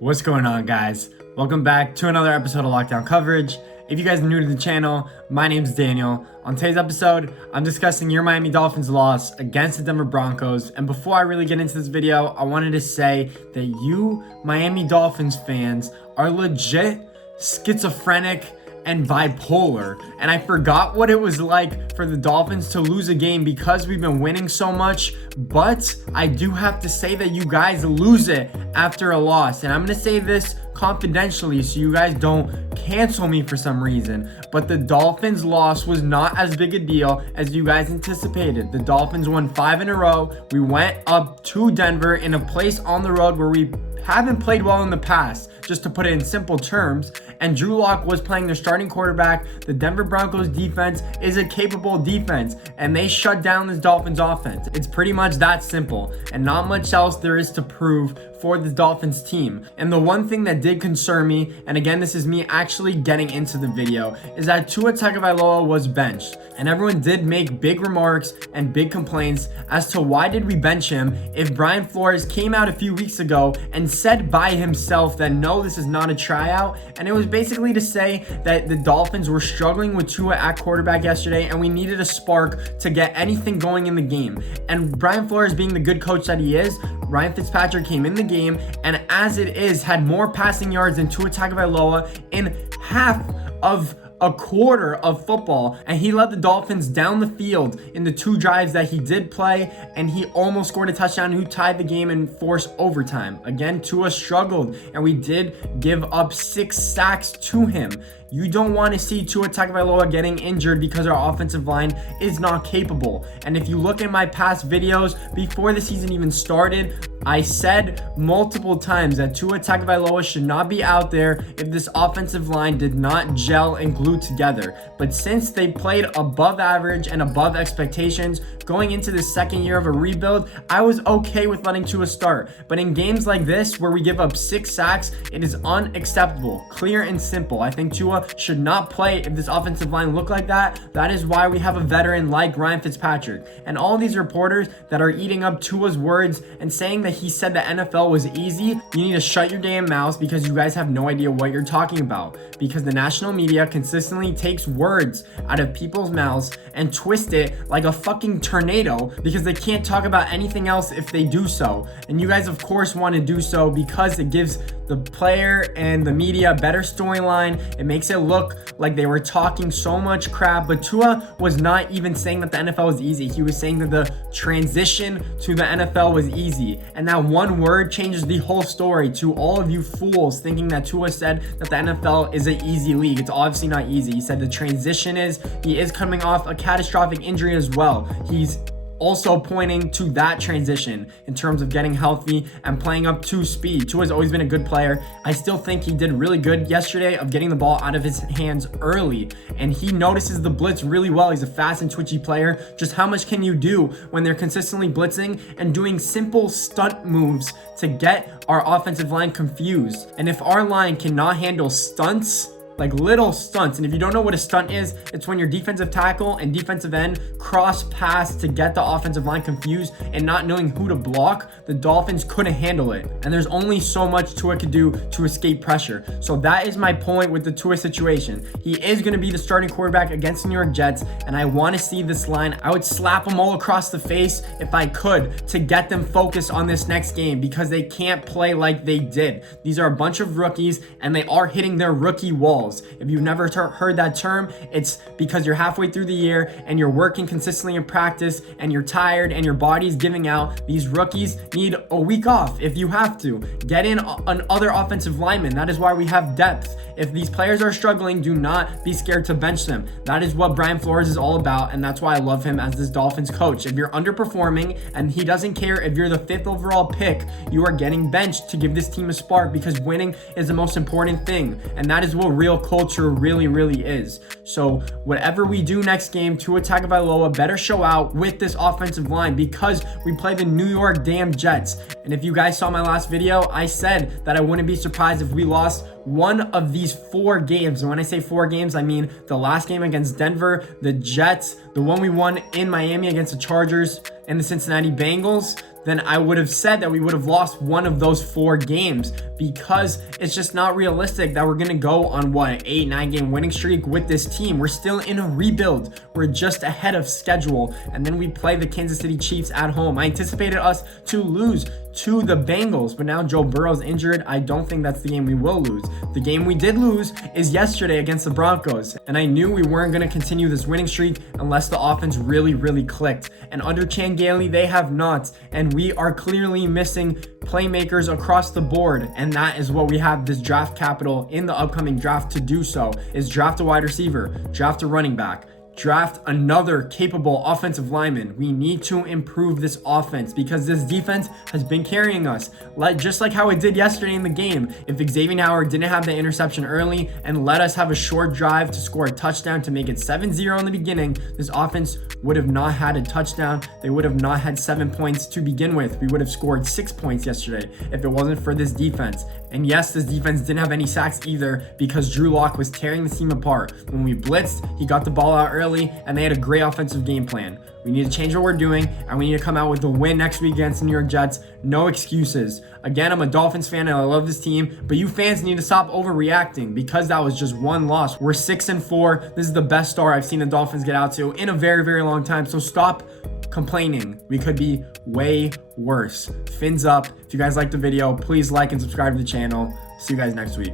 What's going on, guys? Welcome back to another episode of Lockdown Coverage. If you guys are new to the channel, my name's Daniel. On today's episode, I'm discussing your Miami Dolphins loss against the Denver Broncos. And before I really get into this video, I wanted to say that you Miami Dolphins fans are legit schizophrenic and bipolar, and I forgot what it was like for the Dolphins to lose a game because we've been winning so much. But I do have to say that you guys lose it after a loss, and I'm gonna say this confidentially so you guys don't cancel me for some reason, but the Dolphins loss was not as big a deal as you guys anticipated. The Dolphins won 5 in a row. We went up to Denver in a place on the road where we haven't played well in the past, just to put it in simple terms, and Drew Lock was playing their starting quarterback. The Denver Broncos defense is a capable defense, and they shut down this Dolphins offense. It's pretty much that simple, and not much else there is to prove for the Dolphins team. And the one thing that did concern me, and again, this is me actually getting into the video, is that Tua Tagovailoa was benched. And everyone did make big remarks and big complaints as to why did we bench him if Brian Flores came out a few weeks ago and said by himself that no, this is not a tryout. And it was basically to say that the Dolphins were struggling with Tua at quarterback yesterday and we needed a spark to get anything going in the game. And Brian Flores, being the good coach that he is, Ryan Fitzpatrick came in the game and as it is had more passing yards than Tua Tagovailoa in half of a quarter of football, and he led the Dolphins down the field in the 2 drives that he did play, and he almost scored a touchdown who tied the game and forced overtime. Again, Tua struggled, and we did give up 6 sacks to him. You don't want to see Tua Tagovailoa getting injured because our offensive line is not capable. And if you look at my past videos before the season even started, I said multiple times that Tua Tagovailoa should not be out there if this offensive line did not gel and glue together. But since they played above average and above expectations going into the second year of a rebuild, I was okay with letting Tua start. But in games like this where we give up 6 sacks, it is unacceptable. Clear and simple. I think Tua should not play if this offensive line looked like that. That is why we have a veteran like Ryan Fitzpatrick. And all these reporters that are eating up Tua's words and saying that he said the NFL was easy, you need to shut your damn mouths because you guys have no idea what you're talking about. Because the national media consistently takes words out of people's mouths and twist it like a fucking tornado because they can't talk about anything else if they do so. And you guys of course want to do so because it gives the player and the media a better storyline. It makes it look like they were talking so much crap, but Tua was not even saying that the NFL was easy. He was saying that the transition to the NFL was easy, and that one word changes the whole story to all of you fools thinking that Tua said that the NFL is an easy league. It's obviously not easy. He said the transition is, he is coming off a catastrophic injury as well. He's also pointing to that transition in terms of getting healthy and playing up to speed. Tua's always been a good player. I still think he did really good yesterday of getting the ball out of his hands early, and he notices the blitz really well. He's a fast and twitchy player. Just how much can you do when they're consistently blitzing and doing simple stunt moves to get our offensive line confused? And if our line cannot handle stunts, like little stunts, and if you don't know what a stunt is, it's when your defensive tackle and defensive end cross pass to get the offensive line confused and not knowing who to block. The Dolphins couldn't handle it, and there's only so much Tua could do to escape pressure. So that is my point with the Tua situation. He is going to be the starting quarterback against the New York Jets, and I want to see this line. I would slap them all across the face if I could to get them focused on this next game because they can't play like they did. These are a bunch of rookies, and they are hitting their rookie walls. If you've never heard that term, it's because you're halfway through the year and you're working consistently in practice and you're tired and your body's giving out. These rookies need a week off if you have to. Get in another offensive lineman. That is why we have depth. If these players are struggling, do not be scared to bench them. That is what Brian Flores is all about, and that's why I love him as this Dolphins coach. If you're underperforming and he doesn't care if you're the 5th overall pick, you are getting benched to give this team a spark because winning is the most important thing, and that is what real culture really is. So whatever we do next game, Tua Tagovailoa better show out with this offensive line because we play the New York damn Jets, And if you guys saw my last video, I said that I wouldn't be surprised if we lost one of these 4 games. And when I say 4 games, I mean the last game against Denver, the Jets, the one we won in Miami against the Chargers, and the Cincinnati Bengals. Then I would have said that we would have lost one of those 4 games, because it's just not realistic that we're going to go on what, an 8-9 game winning streak with this team. We're still in a rebuild. We're just ahead of schedule. And then we play the Kansas City Chiefs at home. I anticipated us to lose to the Bengals, but now Joe Burrow's injured. I don't think that's the game we will lose. The game we did lose is yesterday against the Broncos, and I knew we weren't going to continue this winning streak unless the offense really clicked. And under Chan Gailey, they have not, and we are clearly missing playmakers across the board, and that is what we have this draft capital in the upcoming draft to do. So is draft a wide receiver, draft a running back, draft another capable offensive lineman. We need to improve this offense because this defense has been carrying us, just like how it did yesterday in the game. If Xavier Howard didn't have the interception early and let us have a short drive to score a touchdown to make it 7-0 in the beginning, this offense would have not had a touchdown. They would have not had 7 points to begin with. We would have scored 6 points yesterday if it wasn't for this defense. And yes, this defense didn't have any sacks either because Drew Lock was tearing the team apart. When we blitzed, he got the ball out early, and they had a great offensive game plan. We need to change what we're doing, and we need to come out with a win next week against the New York Jets. No excuses. Again, I'm a Dolphins fan and I love this team, but you fans need to stop overreacting because that was just one loss. We're 6-4. This is the best start I've seen the Dolphins get out to in a very long time. So stop complaining. We could be way worse. Fins up. If you guys liked the video, please like and subscribe to the channel. See you guys next week.